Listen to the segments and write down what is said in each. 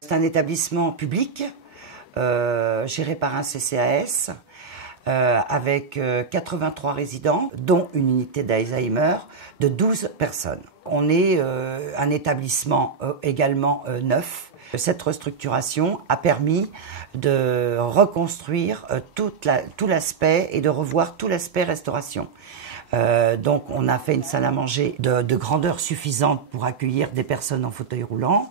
C'est un établissement public géré par un CCAS avec 83 résidents, dont une unité d'Alzheimer de 12 personnes. On est un établissement également neuf. Cette restructuration a permis de reconstruire tout l'aspect et de revoir tout l'aspect restauration. Donc on a fait une salle à manger de grandeur suffisante pour accueillir des personnes en fauteuil roulant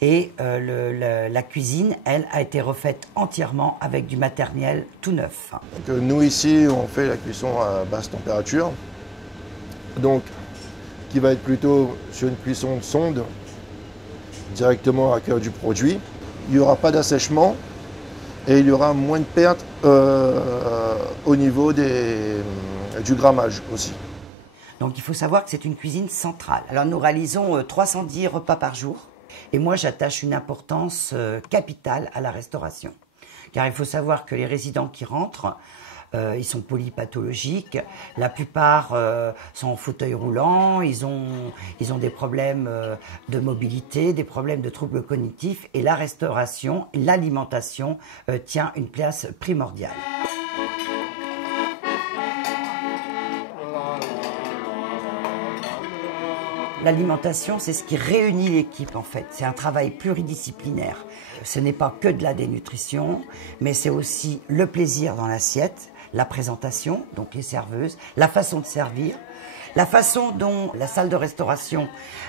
et la cuisine, elle, a été refaite entièrement avec du matériel tout neuf. Donc, nous ici, on fait la cuisson à basse température, donc qui va être plutôt sur une cuisson de sonde, directement à cœur du produit. Il n'y aura pas d'assèchement et il y aura moins de pertes au niveau du grammage aussi. Donc il faut savoir que c'est une cuisine centrale. Alors nous réalisons 310 repas par jour et moi j'attache une importance capitale à la restauration. Car il faut savoir que les résidents qui rentrent, ils sont polypathologiques, la plupart sont en fauteuil roulant, ils ont des problèmes de mobilité, des problèmes de troubles cognitifs et la restauration, l'alimentation tient une place primordiale. L'alimentation, c'est ce qui réunit l'équipe en fait. C'est un travail pluridisciplinaire. Ce n'est pas que de la dénutrition, mais c'est aussi le plaisir dans l'assiette, la présentation, donc les serveuses, la façon de servir, la façon dont la salle de restauration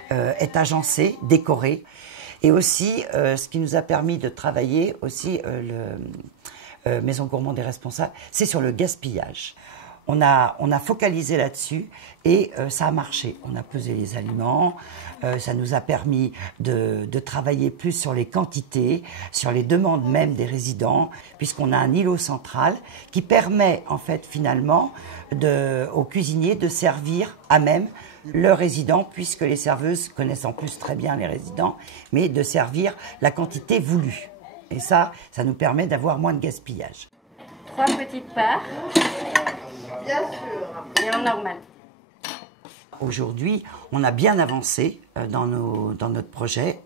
est agencée, décorée, et aussi ce qui nous a permis de travailler aussi Maison Gourmande des Responsables, c'est sur le gaspillage. On a focalisé là-dessus et ça a marché. On a pesé les aliments, ça nous a permis de travailler plus sur les quantités, sur les demandes même des résidents, puisqu'on a un îlot central qui permet en fait finalement aux cuisiniers de servir à même leurs résidents, puisque les serveuses connaissent en plus très bien les résidents, mais de servir la quantité voulue. Et ça nous permet d'avoir moins de gaspillage. 3 petites parts. Bien sûr. Et en normal. Aujourd'hui, on a bien avancé dans notre projet,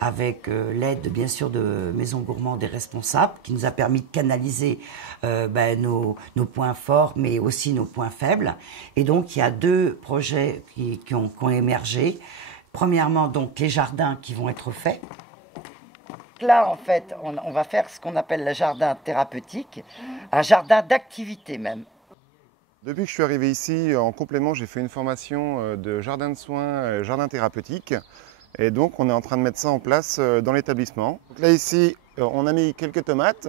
avec l'aide bien sûr de Maison Gourmande des Responsables, qui nous a permis de canaliser nos points forts, mais aussi nos points faibles. Et donc, il y a 2 projets qui ont émergé. Premièrement, donc, les jardins qui vont être faits. Là, en fait, on va faire ce qu'on appelle le jardin thérapeutique, un jardin d'activité même. Depuis que je suis arrivé ici, en complément, j'ai fait une formation de jardin de soins, jardin thérapeutique. Et donc, on est en train de mettre ça en place dans l'établissement. Là, ici, on a mis quelques tomates,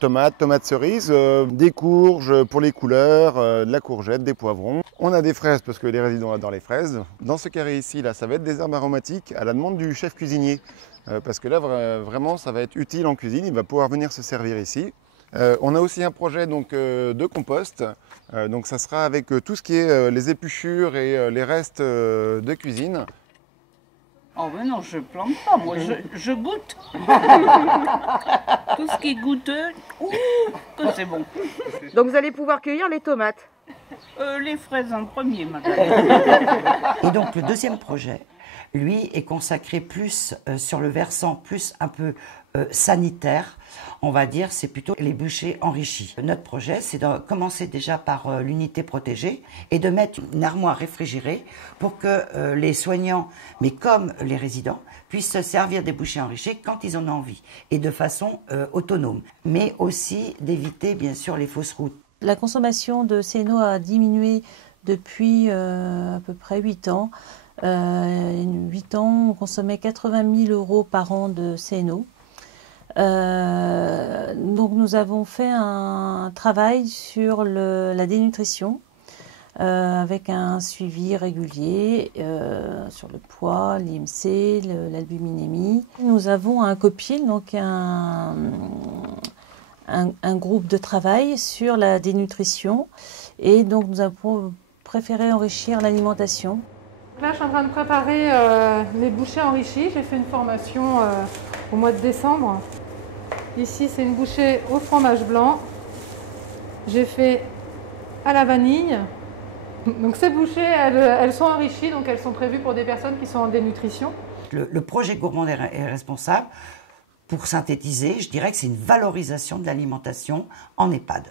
tomates cerises, des courges pour les couleurs, de la courgette, des poivrons. On a des fraises parce que les résidents adorent les fraises. Dans ce carré ici, là, ça va être des herbes aromatiques à la demande du chef cuisinier. Parce que là, vraiment, ça va être utile en cuisine. Il va pouvoir venir se servir ici. On a aussi un projet donc, de compost. Donc ça sera avec tout ce qui est les épluchures et les restes de cuisine. Oh mais non, je plante pas, moi je goûte. Tout ce qui est goûteux, que c'est bon. Donc vous allez pouvoir cueillir les tomates. Les fraises en premier, madame. Et donc le deuxième projet, lui, est consacré plus sur le versant plus un peu sanitaire. On va dire, c'est plutôt les bouchées enrichies. Notre projet, c'est de commencer déjà par l'unité protégée et de mettre une armoire réfrigérée pour que les soignants, mais comme les résidents, puissent se servir des bouchées enrichies quand ils en ont envie et de façon autonome. Mais aussi d'éviter, bien sûr, les fausses routes. La consommation de CNO a diminué depuis à peu près 8 ans. 8 ans, on consommait 80 000 € par an de CNO. Donc nous avons fait un travail sur la dénutrition avec un suivi régulier sur le poids, l'IMC, l'albuminémie. Nous avons un COPIL, donc un groupe de travail sur la dénutrition et donc nous avons préféré enrichir l'alimentation. Là, je suis en train de préparer les bouchées enrichies. J'ai fait une formation au mois de décembre. Ici, c'est une bouchée au fromage blanc. J'ai fait à la vanille. Donc ces bouchées, elles sont enrichies, donc elles sont prévues pour des personnes qui sont en dénutrition. le projet gourmand et responsable, pour synthétiser, je dirais que c'est une valorisation de l'alimentation en EHPAD.